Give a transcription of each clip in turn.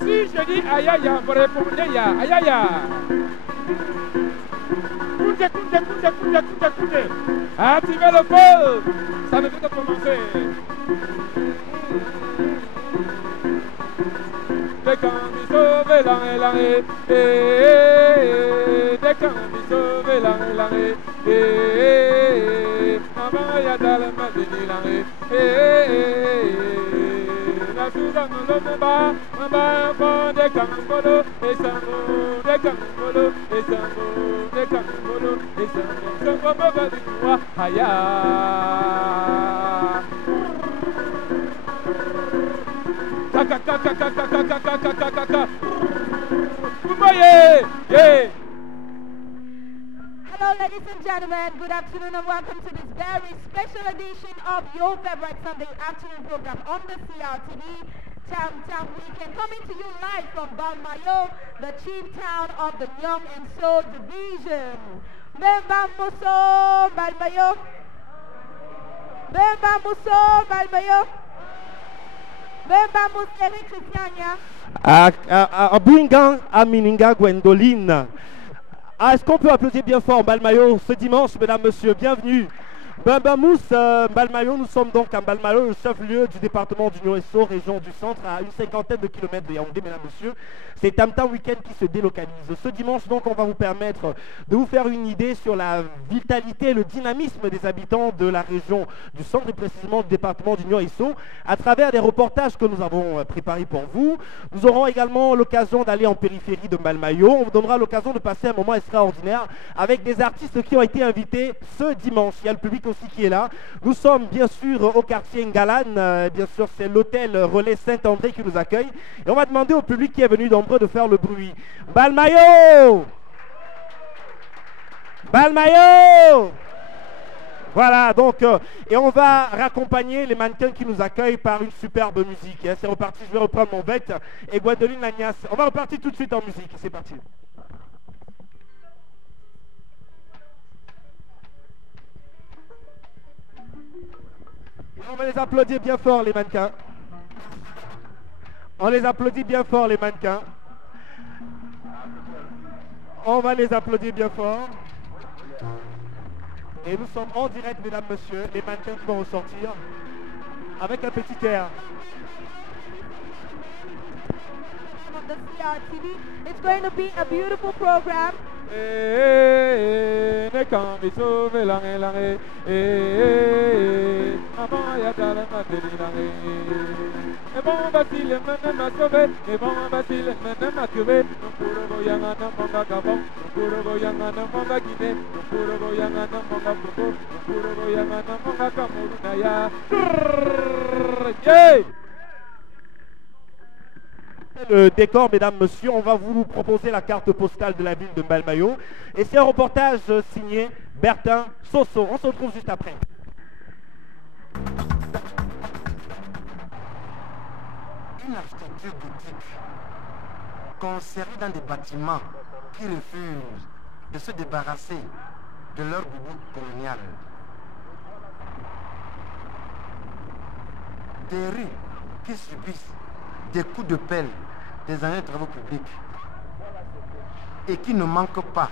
Si je dis aïe aïe, vous répondez ya, aïe aïe. Écoutez. Activez le feu. Ça ne fait que commencer. Des cambis sauvés, l'arrêt. Des cambis sauvés, l'arrêt. Avant, il y a dans le matin, l'arrêt. La Suzanne, le bas, des cambolo, et Sambo, des cambolo, et Sambo, des cambolo, et Sambo, Sambo, va du toi, aïe. Hello ladies and gentlemen, good afternoon and welcome to this very special edition of your favorite Sunday afternoon program on the CRTV Tam Weekend, coming to you live from Balmayo, the chief town of the Nyong and So division. Bemba Muso Balmayo. Abouingan Amininga Gwendoline. Est-ce qu'on peut applaudir bien fort Balmayo ce dimanche, mesdames, messieurs, bienvenue. Bambamous, Balmayo, nous sommes donc à Balmayo, le chef-lieu du département du Nord-Est, région du centre, à une cinquantaine de kilomètres de Yaoundé, mesdames, messieurs. C'est Tam Week-end qui se délocalise. Ce dimanche, donc, on va vous permettre de vous faire une idée sur la vitalité, le dynamisme des habitants de la région du centre et précisément du département du Nord-Est, à travers des reportages que nous avons préparés pour vous. Nous aurons également l'occasion d'aller en périphérie de Balmayo. On vous donnera l'occasion de passer un moment extraordinaire avec des artistes qui ont été invités ce dimanche. Il y a le public aussi qui est là. Nous sommes bien sûr au quartier Ngalan, bien sûr c'est l'hôtel Relais Saint-André qui nous accueille. Et on va demander au public qui est venu nombreux de faire le bruit. Balmayo! Voilà, donc, et on va raccompagner les mannequins qui nous accueillent par une superbe musique. C'est reparti, je vais reprendre mon bec. Et Gwendoline Lagnas, on va repartir tout de suite en musique. C'est parti. On va les applaudir bien fort, les mannequins. On les applaudit bien fort, les mannequins. On va les applaudir bien fort. Et nous sommes en direct, mesdames, messieurs, les mannequins qui vont ressortir avec un petit air. The CRTV. It's going to be a beautiful program. Ne cambi sauve langue avant ya dala materi langue e bon batile mena ma sauve e bon batile mena ma tuve puro boyanga na monga gabon puro boyanga na monga guine puro boyanga na monga popo puro boyanga na monga kamuru na ya yeah. Le décor, mesdames, messieurs, on va vous proposer la carte postale de la ville de Balmayo. Et c'est un reportage signé Bertin Soso. On se retrouve juste après. Une architecture gothique conservée dans des bâtiments qui refusent de se débarrasser de leur goût colonial. Des rues qui subissent des coups de pelle des années de travaux publics et qui ne manquent pas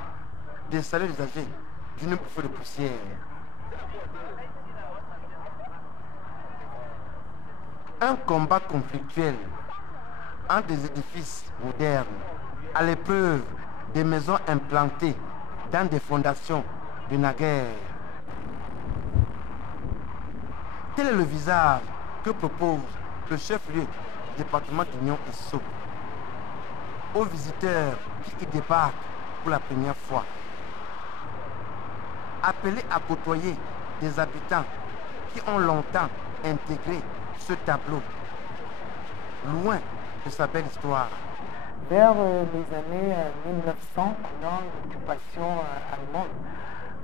des salaires usagers d'une bouffée de poussière. Un combat conflictuel entre des édifices modernes à l'épreuve des maisons implantées dans des fondations de naguère. Tel est le visage que propose le chef-lieu du département d'Union Esso aux visiteurs qui y débarquent pour la première fois. Appelés à côtoyer des habitants qui ont longtemps intégré ce tableau, loin de sa belle histoire. Vers les années 1900, dans l'occupation allemande,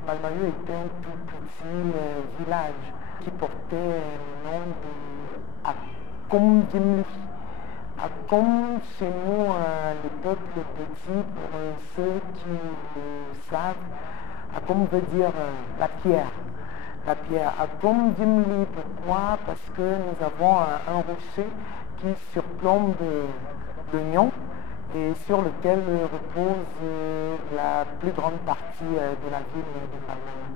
Mbalmayo était un tout petit village qui portait le nom de Akom Dimli. Akom, chez nous, le peuple petit, pour ceux qui le savent, Akom veut dire la pierre. La pierre. Akom Dimli, pourquoi? Parce que nous avons un rocher qui surplombe l'oignon et sur lequel repose la plus grande partie de la ville de Mbalmayo.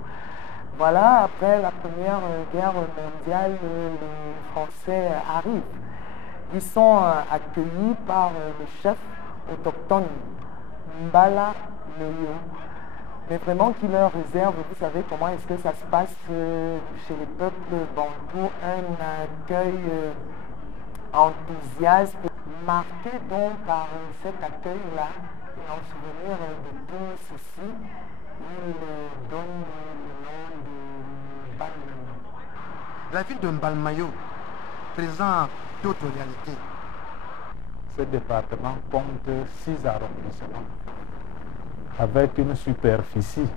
Voilà, après la Première Guerre mondiale, les Français arrivent. Ils sont accueillis par le chef autochtone, Mbala Meyo. Mais vraiment qui leur réserve, vous savez comment est-ce que ça se passe chez les peuples bantous, un accueil enthousiaste, marqué donc par cet accueil-là, et en souvenir de tout ceci, il donne le nom de Mbalmayo. La ville de Mbalmayo présente d'autres réalités. Ce département compte 6 arrondissements avec une superficie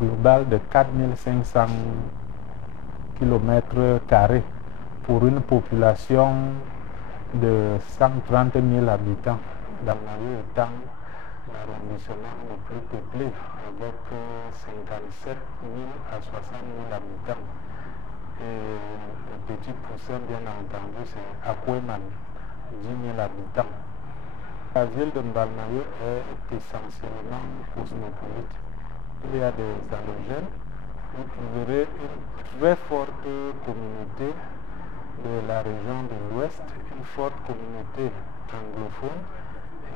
globale de 4500 km² pour une population de 130 000 habitants. Mbalmayo étant l'arrondissement le plus peuplé avec 57 000 à 60 000 habitants. Et le petit poussin, bien entendu, c'est Akweman, 10 000 habitants. La ville de Mbalmayo est essentiellement cosmopolite. Il y a des allogènes. Vous trouverez une très forte communauté de la région de l'Ouest, une forte communauté anglophone,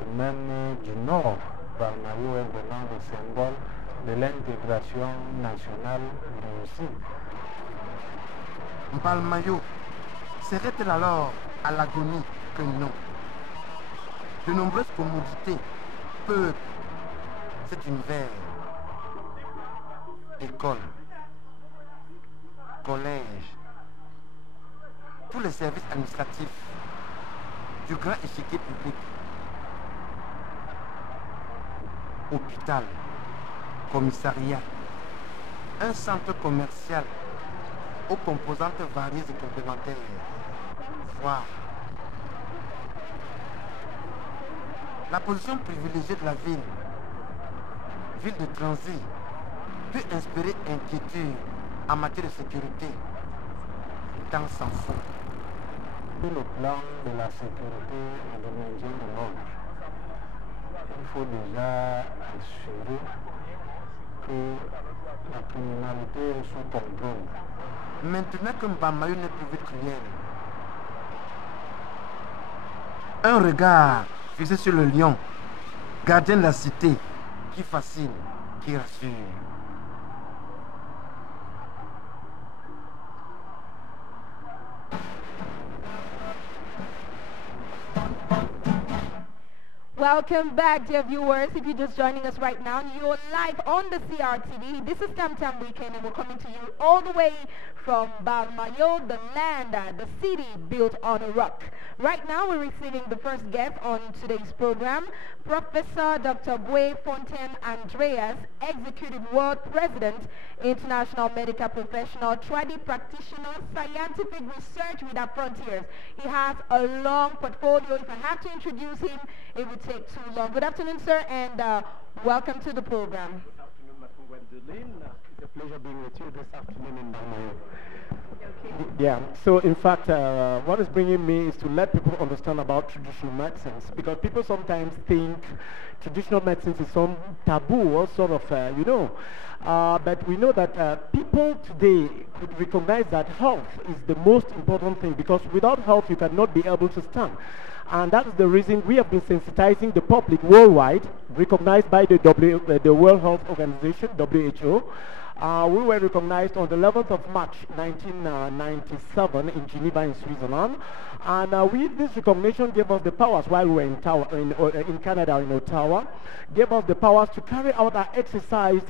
et même du Nord. Mbalmayo est vraiment le symbole de l'intégration nationale réussie. Mbalmayo serait-elle alors à l'agonie que non? De nombreuses commodités peuplent cet univers. École, collège, tous les services administratifs du grand échiquier public, hôpital, commissariat, un centre commercial aux composantes variées et complémentaires, voire la position privilégiée de la ville de transit, peut inspirer inquiétude en matière de sécurité. Le temps s'en fout. Sur le plan de la sécurité et du maintien de l'ordre, il faut déjà assurer que la criminalité est sous contrôle. Maintenant que Mbalmayo n'est plus vite cruel, un regard fixé sur le lion, gardien de la cité, qui fascine, qui rassure. Welcome back, dear viewers. If you're just joining us right now, you're live on the CRTV. This is Tam Tam Weekend, and we're coming to you all the way from Mbalmayo, the land, the city built on a rock. Right now, we're receiving the first guest on today's program, Professor Dr. Bue Fontaine Andreas, Executive World President, International Medical Professional, Tradi Practitioner, Scientific Research Without Frontiers. He has a long portfolio. If I have to introduce him, it would take too long. Good afternoon, sir, and welcome to the program. Good afternoon, Madam Gwendoline. It's a pleasure being with you this afternoon in Bamayo. Yeah, so in fact, what is bringing me is to let people understand about traditional medicines, because people sometimes think traditional medicines is some taboo or sort of, but we know that people today could recognize that health is the most important thing, because without health you cannot be able to stand. And that's the reason we have been sensitizing the public worldwide, recognized by the World Health Organization, WHO. We were recognized on the 11th of March 1997 in Geneva, in Switzerland. And with this recognition gave us the powers while we were in Canada, in Ottawa, gave us the powers to carry out our exercise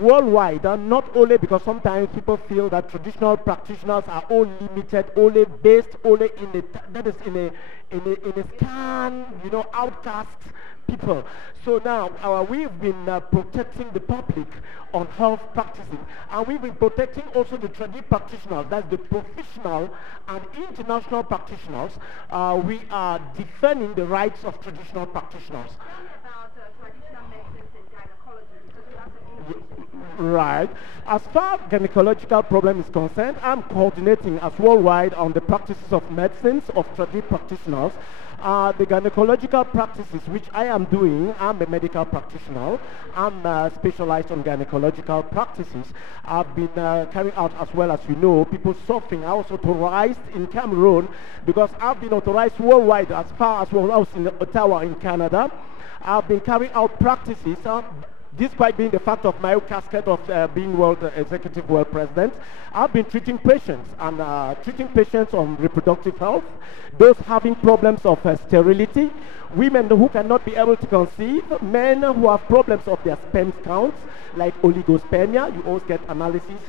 worldwide, not only because sometimes people feel that traditional practitioners are all limited, only based only in a scan, outcast people. So now we've been protecting the public on health practicing, and we've been protecting also the traditional practitioners, that's the professional and international practitioners. We are defending the rights of traditional practitioners. Right. As far as gynecological problem is concerned, I'm coordinating as worldwide on the practices of medicines of traditional practitioners. The gynecological practices which I am doing, I'm a medical practitioner. I'm specialized on gynecological practices. I've been carrying out, as well as you know, people suffering. I was authorized in Cameroon because I've been authorized worldwide as far as when I was in Ottawa in Canada. I've been carrying out practices. Despite being the fact of my casket of being Executive World President, I've been treating patients and treating patients on reproductive health, those having problems of sterility, women who cannot be able to conceive, men who have problems of their sperm counts, like oligospermia. You always get analysis,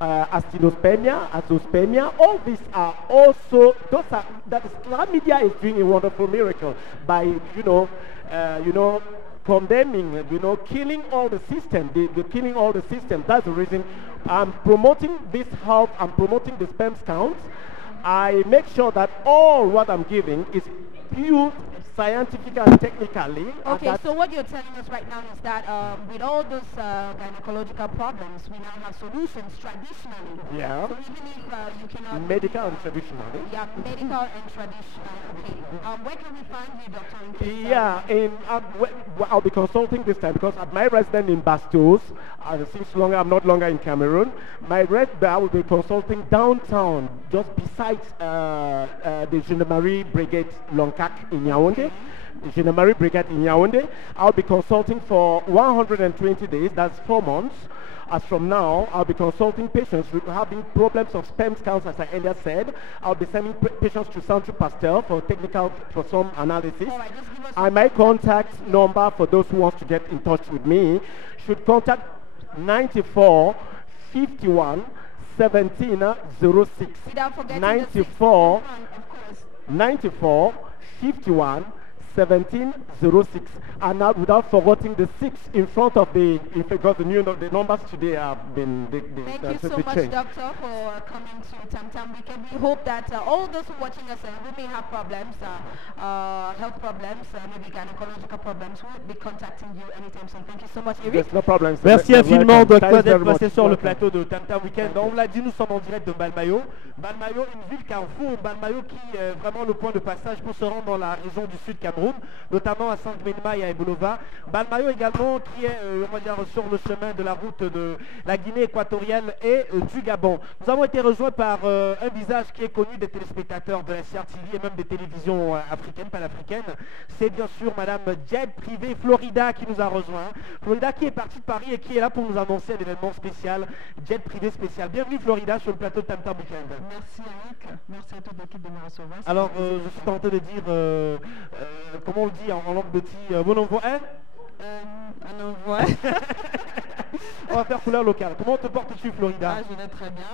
asthenospermia, azoospermia. All these are also that Islam media is doing a wonderful miracle by condemning, killing all the system. They're killing all the system. That's the reason I'm promoting this health. I'm promoting the sperm counts. I make sure that all what I'm giving is pure scientific and technically. Okay, so what you're telling us right now is that with all those gynecological problems, we now have solutions traditionally. Yeah. So even if you cannot... Medical and traditionally. Yeah, medical and traditional. Okay. Where can we find you, Doctor? I'll be consulting this time because at my residence in Bastos, since I'm not longer in Cameroon, I will be consulting downtown, just besides the Gendarmerie Brigade Loncac in Yaoundé. Gendarmerie Brigade in Yaoundé. I'll be consulting for 120 days, that's 4 months. As from now, I'll be consulting patients having problems of sperm counts, as I earlier said. I'll be sending patients to Centre Pasteur for some analysis. Right, and my contact number for those who want to get in touch with me should contact 94 51 17 06. Without forgetting 94 the 94 51 1706, and now without forgetting the 6 in front of because the numbers today have been Thank you so much, Doctor, for coming to Tam Weekend. We hope that all those who are watching us who may have problems, health problems, maybe gynecological problems, will be contacting you anytime soon. Thank you so much, Eric. Yes, no problem. Merci infiniment, Docteur, d'être passé sur le plateau de Tam Weekend. On l'a dit, nous sommes en direct de Balmayo. Balmayo, une ville carrefour. Balmayo qui est vraiment le point de passage pour se rendre dans la région du Sud Cameroun, notamment à Saint-Gménima et à Ebonova. Balmayo également qui est on va dire, sur le chemin de la route de la Guinée équatoriale et du Gabon. Nous avons été rejoints par un visage qui est connu des téléspectateurs de la CRTV et même des télévisions africaines, panafricaines. C'est bien sûr Madame Jet Privé Florida qui nous a rejoint. Florida qui est partie de Paris et qui est là pour nous annoncer un événement spécial, Jet Privé spécial. Bienvenue Florida sur le plateau de Tam Weekend. Merci Eric, merci à toute l'équipe de me recevoir. Alors je suis tenté de dire, comment on le dit en langue de petit, mon envoi, un envoi. On va faire couleur locale. Comment te portes-tu, Florida? Je vais très bien.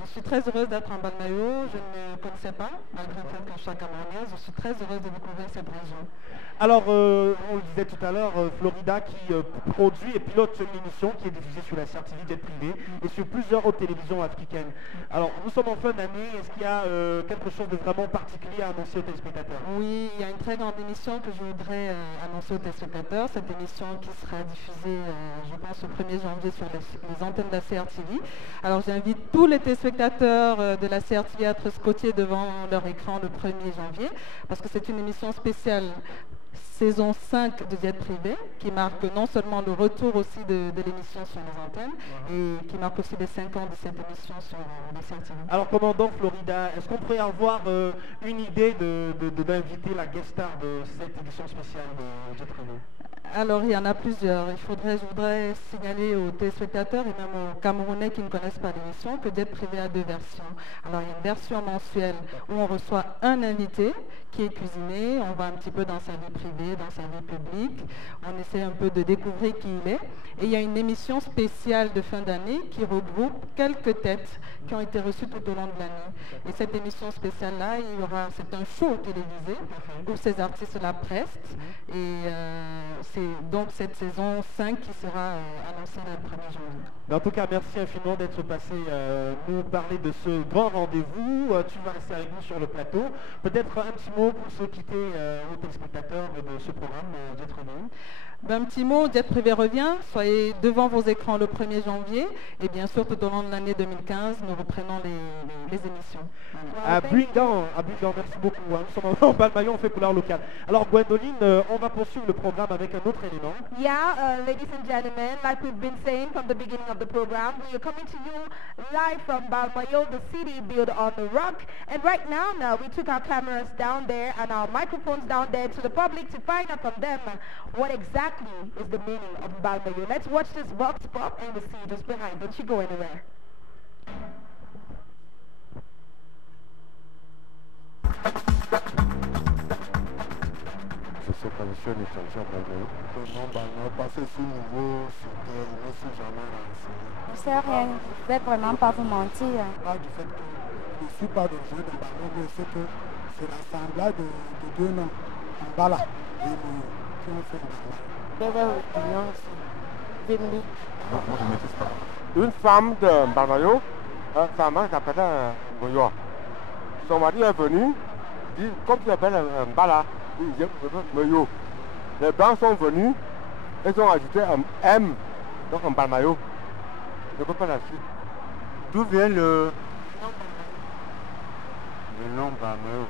Je suis très heureuse d'être en Balmayo. Je ne connaissais pas, malgré le fait que je sois camerounaise. Je suis très heureuse de découvrir cette région. Alors, on le disait tout à l'heure, Florida qui produit et pilote une émission qui est diffusée sur la CRTV Jet Privé et sur plusieurs autres télévisions africaines. Alors, nous sommes en fin d'année. Est-ce qu'il y a quelque chose de vraiment particulier à annoncer aux téléspectateurs? Oui, il y a une très grande émission que je voudrais annoncer aux téléspectateurs. Cette émission qui sera diffusée, je pense, le 1er janvier sur les antennes de la CRTV. Alors, j'invite tous les téléspectateurs de la CRTV à être scotchés devant leur écran le 1er janvier parce que c'est une émission spéciale saison 5 de Jet Privé, qui marque non seulement le retour aussi de l'émission sur les antennes, et qui marque aussi les 5 ans de cette émission sur les CRTV. Alors, commandant Florida, est-ce qu'on pourrait avoir une idée d'inviter la guest star de cette édition spéciale de Jet Privé? Alors, il y en a plusieurs. Je voudrais signaler aux téléspectateurs et même aux Camerounais qui ne connaissent pas l'émission que Jet Privé a 2 versions. Alors, il y a une version mensuelle où on reçoit un invité qui est cuisiné, on va un petit peu dans sa vie privée, dans sa vie publique, on essaie un peu de découvrir qui il est. Et il y a une émission spéciale de fin d'année qui regroupe quelques têtes qui ont été reçues tout au long de l'année. Et cette émission spéciale-là, c'est un show télévisé où ces artistes la prestent. Et c'est donc cette saison 5 qui sera annoncée le 1er janvier. Mais en tout cas, merci infiniment d'être passé nous parler de ce grand rendez-vous. Tu vas rester avec nous sur le plateau. Peut-être un petit mot pour se quitter aux téléspectateurs de ce programme Jet Privé. Un petit mot, Jet Privé revient. Soyez devant vos écrans le 1er janvier. Et bien sûr, tout au long de l'année 2015, nous reprenons les émissions. À Bringan, merci beaucoup. Nous sommes en Balmayo, on fait couleur locale. Alors, Gwendoline, on va poursuivre le programme avec un autre élément. Yeah, ladies and gentlemen, like we've been saying from the beginning of the program, we are coming to you live from Balmayo, the city built on the rock. And right now, we took our cameras down there and our microphones down there to the public to find out from them what exactly is the meaning of Balmayo. Let's watch this box pop and we'll see you just behind. Don't you go anywhere. Je sais pas, je suis un étranger à Balmayo. Non, Balmayo, parce que ce niveau, c'était, je ne suis jamais renseigné. Je sais rien, je vais vraiment pas vous mentir. Du fait que je ne suis pas d'origine de Balmayo, mais c'est que c'est l'assemblage de 2 noms, Mbala et Moyo, qui ont fait le Balmayo. Quelle est l'opinion aussi? Vimli. Non, moi je ne maîtrise pas. Une femme de Balmayo, sa mère s'appelait Moyo. Son mari est venu, dit, comme tu appelles Mbala, il dit, Moyo. Les Blancs sont venus, ils ont ajouté un M, donc un Balmayo. Je ne peux pas la suite. D'où vient le nom Balmayo?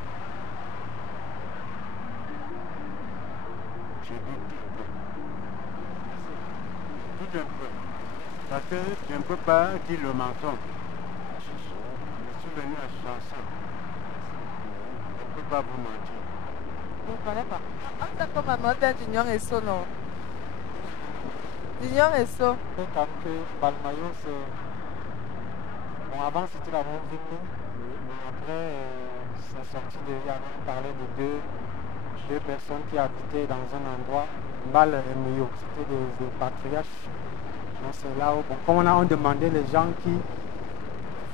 Je doute un peu. Parce que je ne peux pas dire le mensonge. Je suis venu à chanson. Je ne peux pas vous mentir. Je ne connais pas. On sait comment monter Junior et So, non? Junior et So. Quand Balmayo, c'est... Bon, avant c'était la même ville, mais après, c'est sorti de... Il y avait parlé de deux personnes qui habitaient dans un endroit, Mbal et Moyo. C'était des patriarches. Donc c'est là où, bon, comme on demandait les gens qui...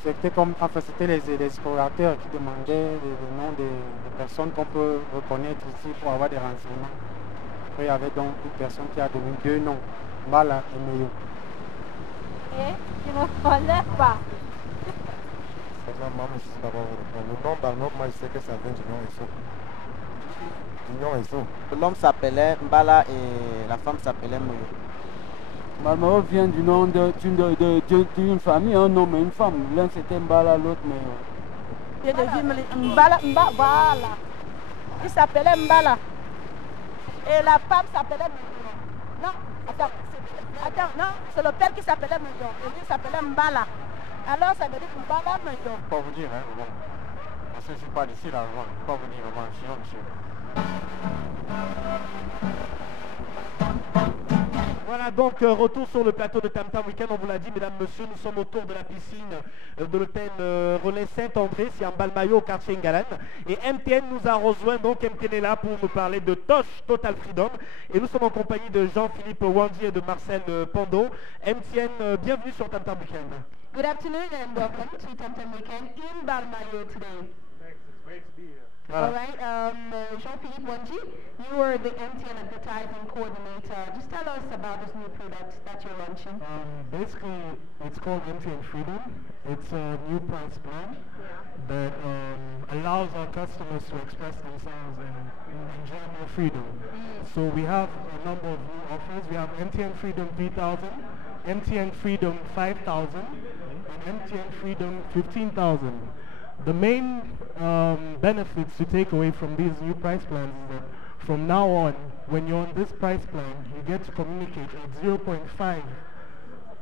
C'était comme, enfin c'était les explorateurs qui demandaient les noms des personnes qu'on peut reconnaître ici pour avoir des renseignements. Après il y avait donc une personne qui a donné 2 noms, Mbala et Moyo. Et tu ne connais pas. Le nom Balmayo, moi je sais que ça vient du nom Esso. L'homme s'appelait Mbala et la femme s'appelait Moyo. Balmayo vient du nom d'une famille, un homme et une femme. L'un c'était Mbala, l'autre Moyo. Il vient de Vimli. Mbala, voilà. Il s'appelait Mbala. Et la femme s'appelait Moyo. Non, attends, non, c'est le père qui s'appelait Moyo. Et lui s'appelait Mbala. Alors ça veut dire Mbala Moyo. Je ne peux pas vous dire, hein, bon. Parce que je ne suis pas d'ici là, je ne peux pas vous dire, bon, sinon monsieur. Voilà donc retour sur le plateau de Tam Tam Weekend. On vous l'a dit, mesdames, messieurs, nous sommes autour de la piscine de l'hôtel Relais Saint-André, c'est en Balmayo au quartier Ngalan. Et MTN nous a rejoint, donc MTN est là pour nous parler de Tosh Total Freedom. Et nous sommes en compagnie de Jean-Philippe Wandi et de Marcel Pando. MTN, bienvenue sur Tam Tam Weekend. Good afternoon and welcome to Tam Tam Weekend in Balmayo today. Thanks, it's great to be here. All right, Jean-Philippe Wandi, you are the MTN advertising coordinator. Just tell us about this new product that you're launching. Basically, it's called MTN Freedom. It's a new price plan that allows our customers to express themselves and enjoy more freedom. So we have a number of new offers. We have MTN Freedom 3000, MTN Freedom 5000, and MTN Freedom 15,000. The main benefits to take away from these new price plans is that from now on, when you're on this price plan, you get to communicate at 0.5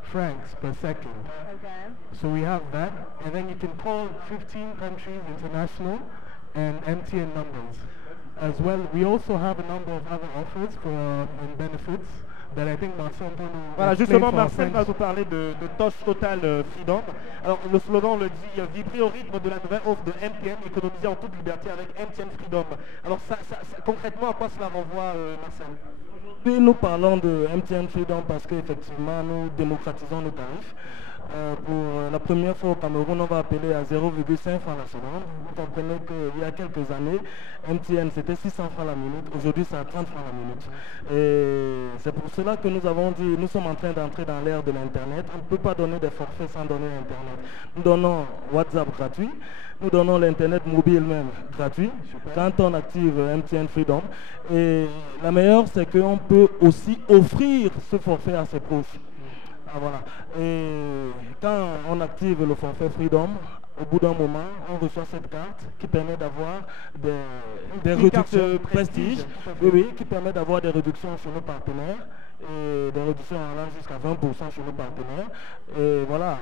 francs per second. Okay. So we have that, and then you can call 15 countries international and MTN numbers. As well, we also have a number of other offers for and benefits that I think Marcel peut nous Voilà, explain justement, for our Marcel friends. va nous parler de Tosh Total Freedom. Alors, le slogan le dit, vibrer au rythme de la nouvelle offre de MTN, économiser en toute liberté avec MTN Freedom. Alors, concrètement, à quoi cela renvoie, Marcel? Aujourd'hui, nous parlons de MTN Freedom parce qu'effectivement, nous démocratisons nos tarifs. Pour la première fois au Cameroun, on va appeler à 0,5 francs la seconde. Vous comprenez qu'il y a quelques années, MTN c'était 600 francs la minute, aujourd'hui c'est à 30 francs la minute. Et c'est pour cela que nous avons dit, nous sommes en train d'entrer dans l'ère de l'Internet. On ne peut pas donner des forfaits sans donner l'Internet. Nous donnons WhatsApp gratuit, nous donnons l'Internet mobile même gratuit quand on active MTN Freedom. Et la meilleure, c'est qu'on peut aussi offrir ce forfait à ses proches. Ah, voilà. Et quand on active le forfait Freedom, au bout d'un moment, on reçoit cette carte qui permet d'avoir des réductions prestige, oui, qui permet d'avoir des réductions sur nos partenaires, et des réductions allant jusqu'à 20% sur nos partenaires. Et voilà,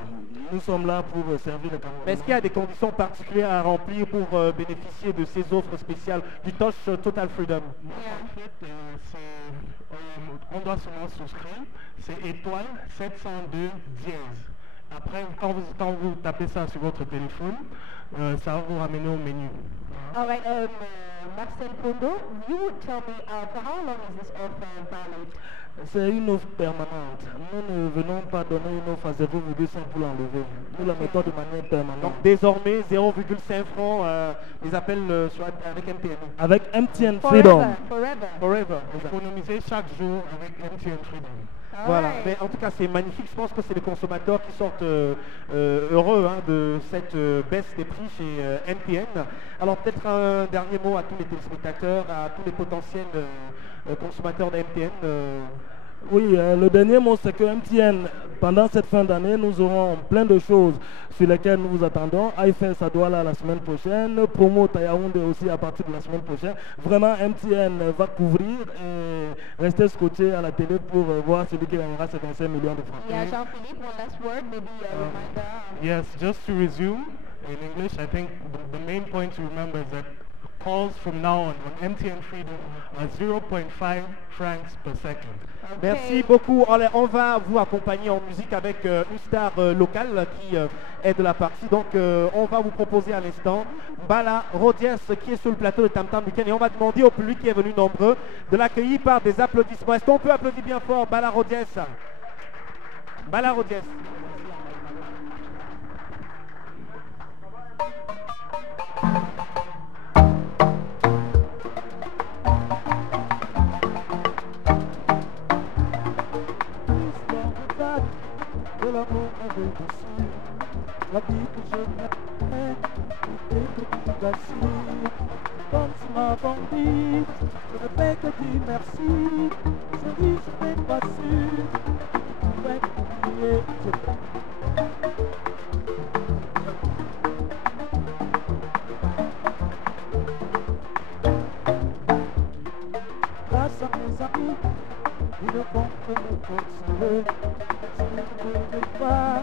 nous sommes là pour servir les Camerounais. Mais est-ce qu'il y a des conditions particulières à remplir pour bénéficier de ces offres spéciales du Tosh Total Freedom? En fait, on doit seulement souscrire, c'est étoile 702 dièse. Après, quand vous tapez ça sur votre téléphone, ça va vous ramener au menu. All right, Marcel Pando, you would tell me for how long is this offer valid? C'est une offre permanente. Nous ne venons pas donner une offre à 0,5 pour l'enlever. Nous la mettons de manière permanente. Donc désormais 0,5 francs les appels avec MTN. Avec MTN Freedom. Forever. Économiser chaque jour avec MTN Freedom. Voilà, mais en tout cas c'est magnifique, je pense que c'est les consommateurs qui sortent heureux de cette baisse des prix chez MTN. Alors peut-être un dernier mot à tous les téléspectateurs, à tous les potentiels consommateurs de MTN. Oui, le dernier mot c'est que MTN, pendant cette fin d'année, nous aurons plein de choses sur lesquelles nous vous attendons. IFS à Douala la semaine prochaine, Promo Tayaoundé aussi à partir de la semaine prochaine. Vraiment, MTN va couvrir et rester scotché à la télé pour voir celui qui gagnera ces 25 millions de francs. Yeah, Jean-Philippe, one last word, maybe a reminder. Yes, just to resume in English, I think the main point to remember is that calls from now on MTN Freedom are 0.5 francs per second. Okay. Merci beaucoup. On va vous accompagner en musique avec une star locale qui est de la partie. Donc on va vous proposer à l'instant Bala Rodies qui est sur le plateau de Tam Tam Weekend et on va demander au public qui est venu nombreux de l'accueillir par des applaudissements. Est-ce qu'on peut applaudir bien fort Bala Rodies? Bala Rodies. La vie que je n'ai tout est que tu vacilles. Comme tu m'as vendu, je ne fais que dire merci. Chérie, je n'ai pas su que tu pouvais m'oublier. Grâce à mes amis, ils ne vont que me consoler. Je ne voudrais pas.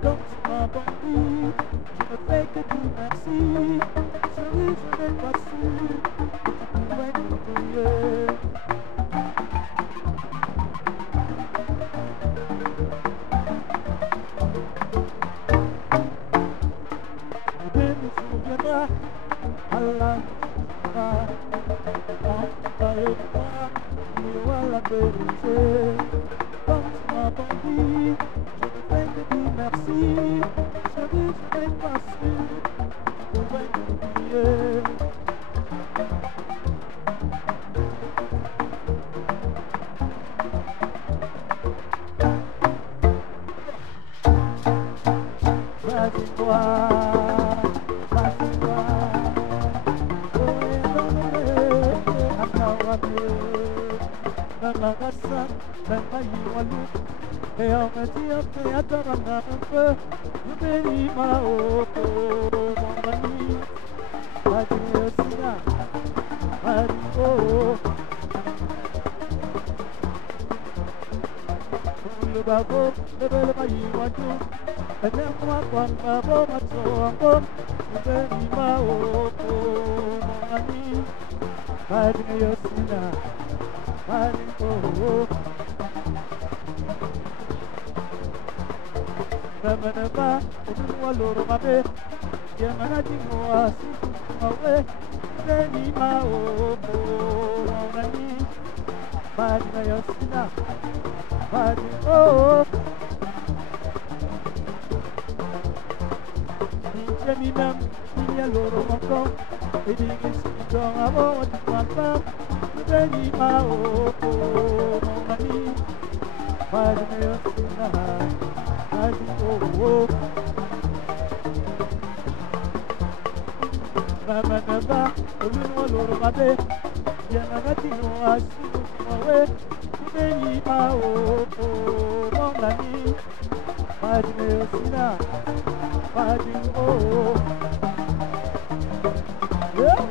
Comme tu m'as vendu, je ne fais que dire merci. Chérie, je n'ai pas su que tu pouvais m'oublier. la vérité. Comme tu m'as bandit, je ne fais que dire merci. Je dis je n'ai pas su, je vais t'oublier. Vas-y toi, Namagasa, Namayiwalu, et on me dit que Yatarana un peu, nous délima au mon ami, Adieu Sina, Adieu. Le babo, le bel mayiwalu, et moi quand babo matso, nous délima au mon ami, Adieu Sina. Ramanaba, Waloro Mabe, Yamanadinoa, Away, Denima, Nani, Badina Yosina, Badino, Jaminam, Yaloro Moko, Edigis, Don Abo, Papa. Denima, Nani, Badina Yosina, Badino. Ramanaba, Waloro Mabe, Yamanadinoa, Away, Denima, Nani, Badina Yosina, Badino. Yeah!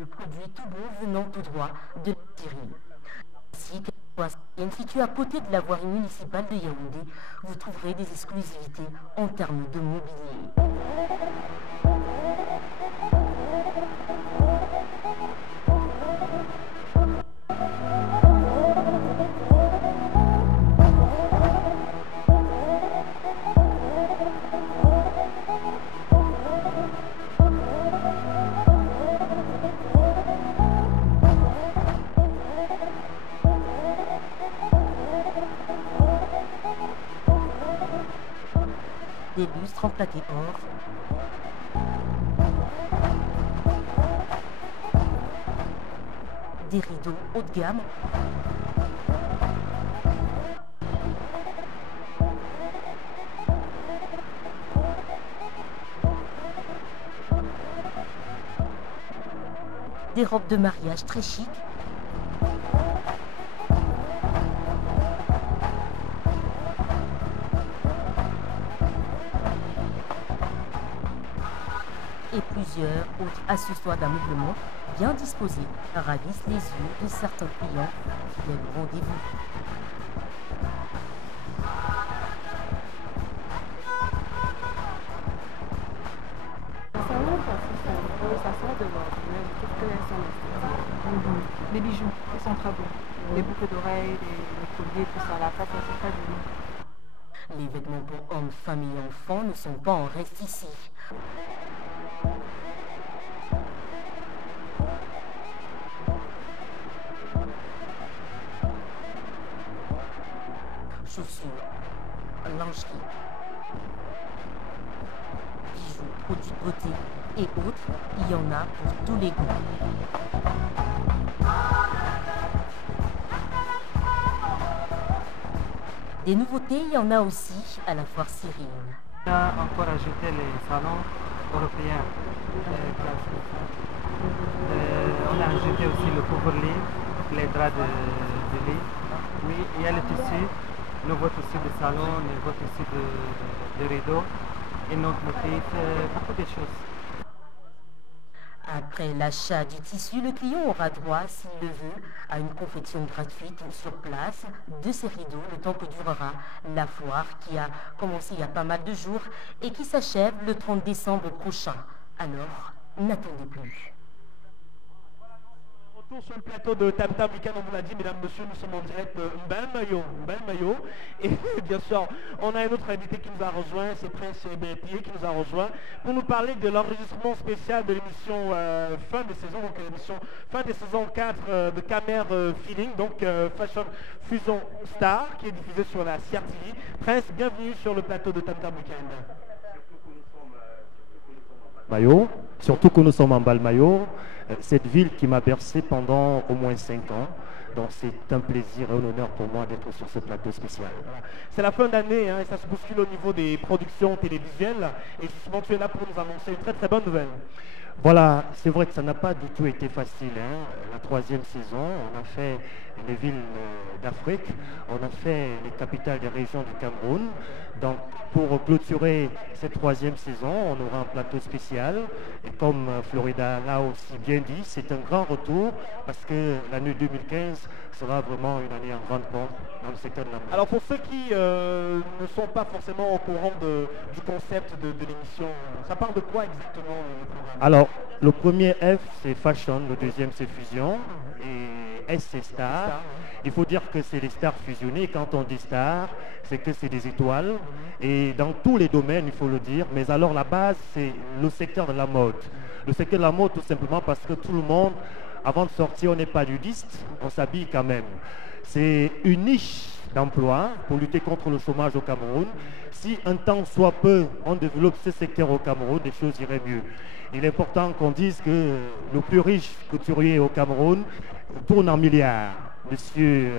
Le produit tout beau venant tout droit de Syrie. Ainsi qu'à situé à côté de la voirie municipale de Yaoundé, vous trouverez des exclusivités en termes de mobilier. Des lustres en plaqué or, des rideaux haut de gamme, des robes de mariage très chic, plusieurs autres accessoires d'ameublement bien disposés ravissent les yeux de certains clients fidèles au rendez-vous. Ça sort de l'ordre, mais qu'est-ce que sont esthétiques. Les bijoux, ils sont très beaux. Les boucles d'oreilles, les colliers, tout ça, la face, c'est très joli. Les vêtements pour hommes, femmes et enfants ne sont pas en reste ici. Chaussures, lingerie, bijoux, produits de beauté et autres, il y en a pour tous les goûts. Des nouveautés, il y en a aussi à la foire Cyrine. On a encore ajouté les salons européens classiques. On a ajouté aussi le couvre-lit, les draps de lit. Oui, il y a le tissu, nouveau tissu de salon, nouveau tissu de rideau, et notre motif, beaucoup de choses. Après l'achat du tissu, le client aura droit, s'il le veut, à une confection gratuite sur place de ces rideaux le temps que durera la foire qui a commencé il y a pas mal de jours et qui s'achève le 30 décembre prochain. Alors, n'attendez plus. Retour sur le plateau de Tam Tam Weekend, on vous l'a dit, mesdames, messieurs, nous sommes en direct de Mbelmayo. Et bien sûr, on a un autre invité qui nous a rejoint, c'est Prince Bépier qui nous a rejoint pour nous parler de l'enregistrement spécial de l'émission fin de saison, donc l'émission fin de saison 4 de Camer Feeling, donc Fashion Fusion Star, qui est diffusée sur la CRTV. Prince, bienvenue sur le plateau de Tam Tam Weekend. Surtout que nous sommes en Balmayo, cette ville qui m'a bercé pendant au moins 5 ans. Donc c'est un plaisir et un honneur pour moi d'être sur ce plateau spécial. Voilà. C'est la fin d'année, hein, et ça se bouscule au niveau des productions télévisuelles. Et justement, tu es là pour nous annoncer une très très bonne nouvelle. Voilà, c'est vrai que ça n'a pas du tout été facile. Hein. La 3e saison, on a fait les villes d'Afrique, on a fait les capitales des régions du Cameroun. Donc pour clôturer cette 3e saison, on aura un plateau spécial. Et comme Florida l'a aussi bien dit, c'est un grand retour parce que l'année 2015 sera vraiment une année en grande pompe dans le secteur de la mode. Alors pour ceux qui ne sont pas forcément au courant du concept de l'émission, ça parle de quoi exactement le programme? Alors le premier F c'est Fashion, le deuxième c'est Fusion et S c'est Star. Il faut dire que c'est les stars fusionnées. Quand on dit star, c'est que c'est des étoiles. Et dans tous les domaines, il faut le dire. Mais alors la base, c'est le secteur de la mode. Le secteur de la mode, tout simplement parce que tout le monde, avant de sortir, on n'est pas nudiste, on s'habille quand même. C'est une niche d'emploi pour lutter contre le chômage au Cameroun. Si un temps soit peu, on développe ce secteur au Cameroun, les choses iraient mieux. Il est important qu'on dise que le plus riche couturier au Cameroun tourne en milliards. Monsieur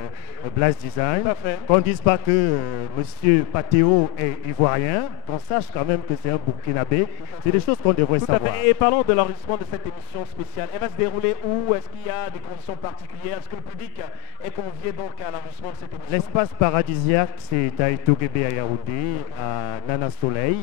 Blaze Design, qu'on ne dise pas que Monsieur Patéo est ivoirien, qu'on sache quand même que c'est un Burkinabé. C'est des choses qu'on devrait savoir. Et parlons de l'enregistrement de cette émission spéciale. Elle va se dérouler où? Est-ce qu'il y a des conditions particulières? Est-ce que le public est convié donc à l'enregistrement de cette émission? L'espace paradisiaque, c'est à Etoguébé à Yaoundé, à Nana Soleil.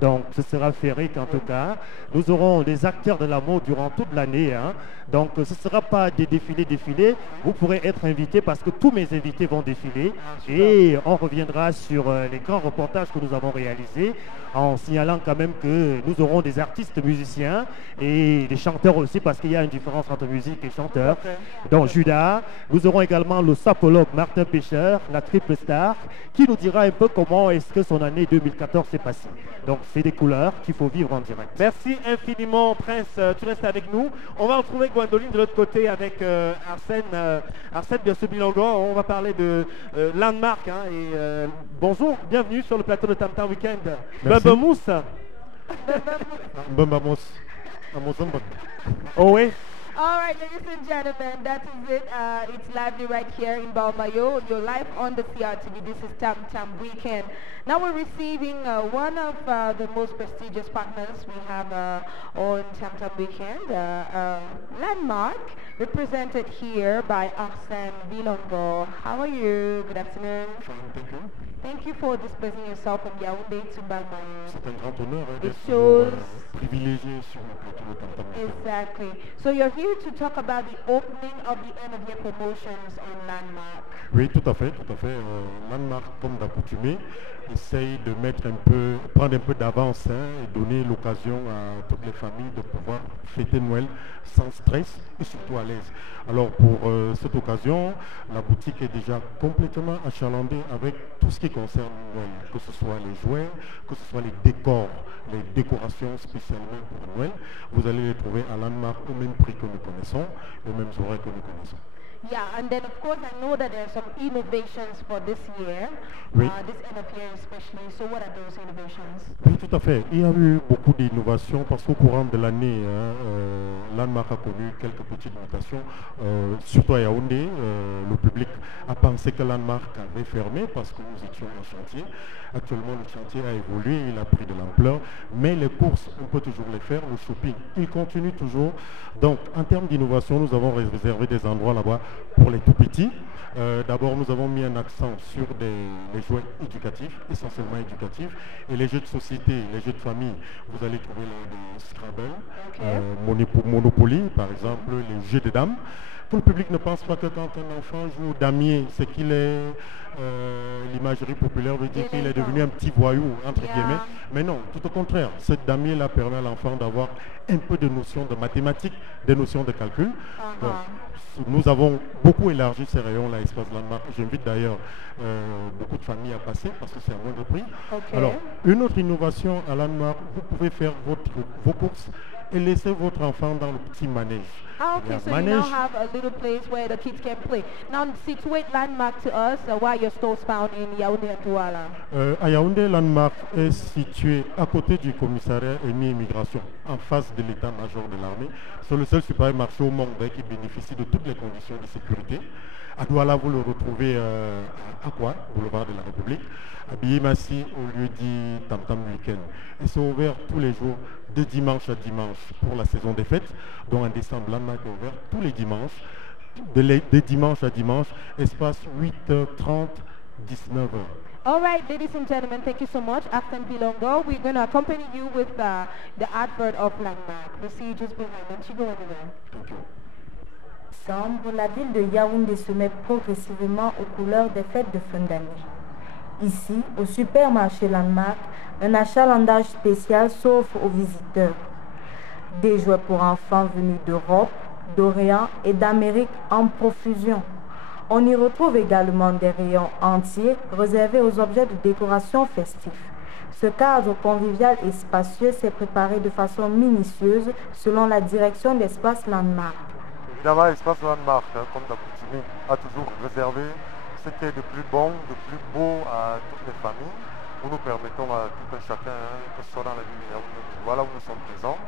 Donc ce sera féerique en tout cas. Nous aurons des acteurs de la mode durant toute l'année. Hein. Donc ce ne sera pas des défilés. Vous pourrez être invité parce que tous mes invités vont défiler. Et on reviendra sur les grands reportages que nous avons réalisés en signalant quand même que nous aurons des artistes musiciens et des chanteurs aussi parce qu'il y a une différence entre musique et chanteur. Donc Judas, nous aurons également le sapologue Martin Pêcheur, la triple star, qui nous dira un peu comment est-ce que son année 2014 s'est passée. Donc c'est des couleurs qu'il faut vivre en direct. Merci infiniment Prince, tu restes avec nous. On va retrouver Gwendoline de l'autre côté avec Arsène Biassobilongo. On va parler de Landmark. Hein, et bonjour, bienvenue sur le plateau de Tam Tam Weekend. Bambamous. Bambamous. Oh oui. All right, ladies and gentlemen, that is it. It's lively right here in Balmayo. You're live on the CRTV. This is Tam Tam Weekend. Now we're receiving one of the most prestigious partners we have on Tam Tam Weekend, Landmark. represented here by Arsène Bilongo. How are you? Good afternoon. Thank you. Thank you for displacing yourself from Yaoundé to Balmain. C'est un grand honneur d'être privilégié sur le plateau de Tam Tam. Exactly. So you're here to talk about the opening of the end of year promotions on Landmark. Oui, tout à fait, tout à fait. Landmark, comme d'accoutumé, essaye de prendre un peu d'avance et donner l'occasion à toutes les familles de pouvoir fêter Noël sans stress et surtout à l'aise. Alors pour cette occasion, la boutique est déjà complètement achalandée avec tout ce qui concerne Noël, que ce soit les jouets, que ce soit les décors, les décorations spécialement pour Noël. Vous allez les trouver à Landmark au même prix que nous connaissons, aux mêmes horaires que nous connaissons. Yeah, and then of course I know that there are some innovations for this year, Oui. This end of year especially. So what are those innovations? Oui, tout à fait. Il y a eu beaucoup d'innovations parce qu'au courant de l'année, Landmark a connu quelques petites mutations, surtout à Yaoundé. Le public a pensé que Landmark avait fermé parce que nous étions en chantier. Actuellement, le chantier a évolué, il a pris de l'ampleur, mais les courses, on peut toujours les faire, le shopping, il continue toujours. Donc, en termes d'innovation, nous avons réservé des endroits là-bas pour les tout petits. D'abord, nous avons mis un accent sur les jouets éducatifs, essentiellement éducatifs, et les jeux de société, les jeux de famille. Vous allez trouver des Scrabble, Monopoly, par exemple, les jeux de dames. Tout le public ne pense pas que quand un enfant joue au damier, c'est qu'il est, l'imagerie populaire veut dire qu'il est devenu un petit voyou, entre guillemets. Mais non, tout au contraire, ce damier-là permet à l'enfant d'avoir un peu de notions de mathématiques, des notions de calcul. Donc, nous avons beaucoup élargi ces rayons-là, Espace Landmark. J'invite d'ailleurs beaucoup de familles à passer parce que c'est à moindre prix. Alors, une autre innovation à Landmark, vous pouvez faire vos courses et laisser votre enfant dans le petit manège. Ah, okay, so you now have a little place where the kids can play. Now, situate Landmark to us, why your store is found in Yaoundé and Douala. À Yaoundé, Landmark est situé à côté du commissariat ENI Immigration, en face de l'état-major de l'armée. C'est le seul supermarché au monde qui bénéficie de toutes les conditions de sécurité. À Douala, vous le retrouvez à Akwa, boulevard de la République, à Biémassi, au lieu dit Tam Tam Week-end. Et c'est ouvert tous les jours, de dimanche à dimanche, pour la saison des fêtes. Donc en décembre, Landmark est ouvert tous les dimanches, de dimanche à dimanche, espace 8h30, 19h. All right, ladies and gentlemen, thank you so much. After Bilongo, we're going to accompany you with the advert of Landmark. We'll see you just behind them. She go anywhere. Thank you. Décembre, la ville de Yaoundé se met progressivement aux couleurs des fêtes de fin d'année. Ici, au supermarché Landmark, un achalandage spécial s'offre aux visiteurs. Des jouets pour enfants venus d'Europe, d'Orient et d'Amérique en profusion. On y retrouve également des rayons entiers réservés aux objets de décoration festifs. Ce cadre convivial et spacieux s'est préparé de façon minutieuse selon la direction d'Espace Landmark. Évidemment, Espace Landmark, comme d'habitude, a toujours réservé ce qui est de plus bon, de plus beau à toutes les familles. Nous nous permettons à tout un chacun, que ce soit dans la ville de Yaoundé, voilà où nous sommes présents,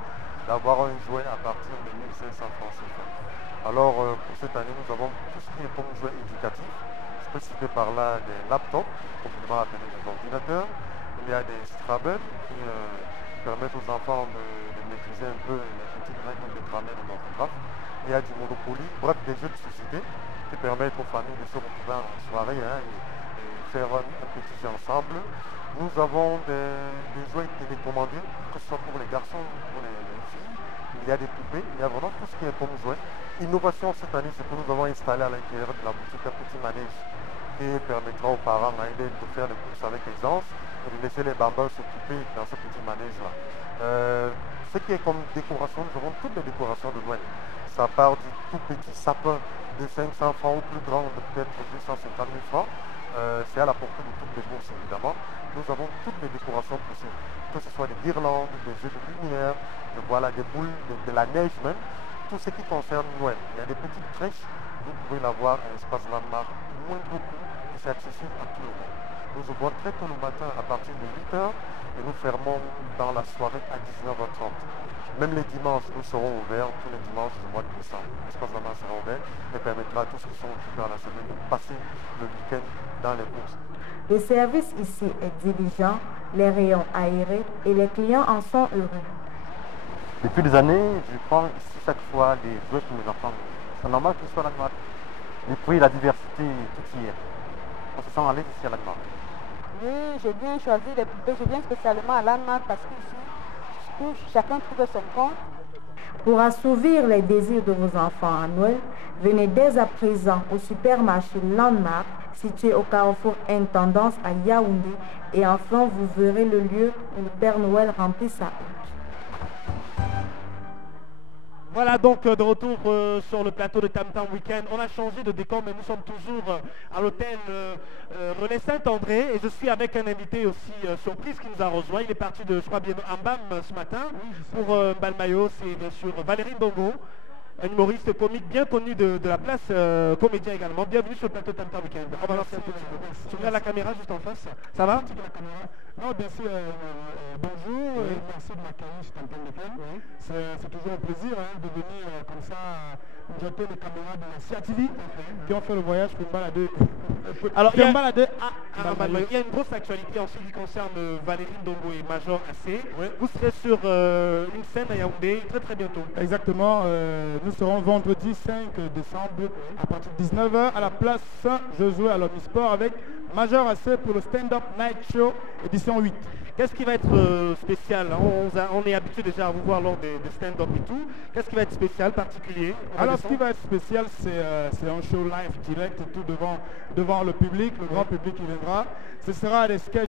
d'avoir un jouet à partir de 1500 francs CFA. Alors pour cette année, nous avons tout ce qui est comme jouet éducatif, spécifié par là des laptops, communément appelés des ordinateurs. Il y a des Scrabble qui permettent aux enfants de maîtriser un peu les petites règles de grammaire et d'orthographe. Il y a du Monopoly, bref, des jeux de société qui permettent aux familles de se retrouver en soirée et faire un petit jeu ensemble. Nous avons des jouets télécommandés, que ce soit pour les garçons ou pour les filles. Il y a des poupées, il y a vraiment tout ce qui est comme jouet. Innovation cette année, c'est que nous avons installé à l'intérieur de la boutique un petit manège qui permettra aux parents de faire des courses avec aisance et de laisser les bambins s'occuper dans ce petit manège-là. Ce qui est comme décoration, nous avons toutes les décorations de Noël. Ça part du tout petit sapin de 500 francs au plus grand de peut-être 250 000 francs. C'est à la portée de toutes les bourses évidemment. Nous avons toutes les décorations possibles, que ce soit des guirlandes, des jeux de lumière, des boules, de la neige même, tout ce qui concerne Noël. Il y a des petites crèches, vous pouvez l'avoir à Espace Landmark, moins beaucoup, et c'est accessible à tout le monde. Nous ouvrons très tôt le matin à partir de 8h et nous fermons dans la soirée à 19h30. Même les dimanches, nous serons ouverts tous les dimanches du mois de décembre. L'espace Landmark sera ouvert et permettra à tous ceux qui sont occupés à la semaine de passer le week-end dans les bourses. Le service ici est diligent, les rayons aérés et les clients en sont heureux. Depuis des années, je prends ici chaque fois des jouets pour mes enfants. C'est normal qu'il soit à l'Anmark. Et puis la diversité tout y est. On se sent à l'aise ici à l'Anmark. Oui, j'ai bien choisi les poupées. Je viens spécialement à l'Anmark parce qu'ici, chacun trouve son compte. Pour assouvir les désirs de vos enfants à Noël, venez dès à présent au supermarché Landmark, situé au carrefour Intendance à Yaoundé, et enfin vous verrez le lieu où le Père Noël remplit sa hutte. Voilà donc de retour sur le plateau de Tam Tam Weekend. On a changé de décor, mais nous sommes toujours à l'hôtel Relais Saint-André, et je suis avec un invité aussi surprise qui nous a rejoint. Il est parti de, je crois bien, Ambam ce matin pour Mbalmayo. C'est bien sûr Valérie Ndongo, un humoriste comique bien connu de la place, comédien également. Bienvenue sur le plateau de Tam Tam Weekend. On va lancer un petit peu. Tu regardes la caméra juste en face. Ça va? Non, bien sûr, bonjour, merci de m'accueillir sur Tam Tam Weekend. C'est toujours un plaisir de venir comme ça, jeter les camarades de la CIATV qui ont fait le voyage pour me balader. Alors, il y a une grosse actualité en ce qui concerne Valérie Ndongo et Major AC. Vous serez sur une scène à Yaoundé très très bientôt. Exactement, nous serons vendredi 5 décembre à partir de 19h à la place Saint-Josué à l'Omnisport avec Major AC pour le Stand-Up Night Show édition 8. Qu'est-ce qui va être spécial? On est habitué déjà à vous voir lors des stand-up et tout. Qu'est-ce qui va être spécial, particulier? Alors ce qui va être spécial, c'est un show live direct et tout devant le public, le grand public qui viendra. Ce sera des sketchs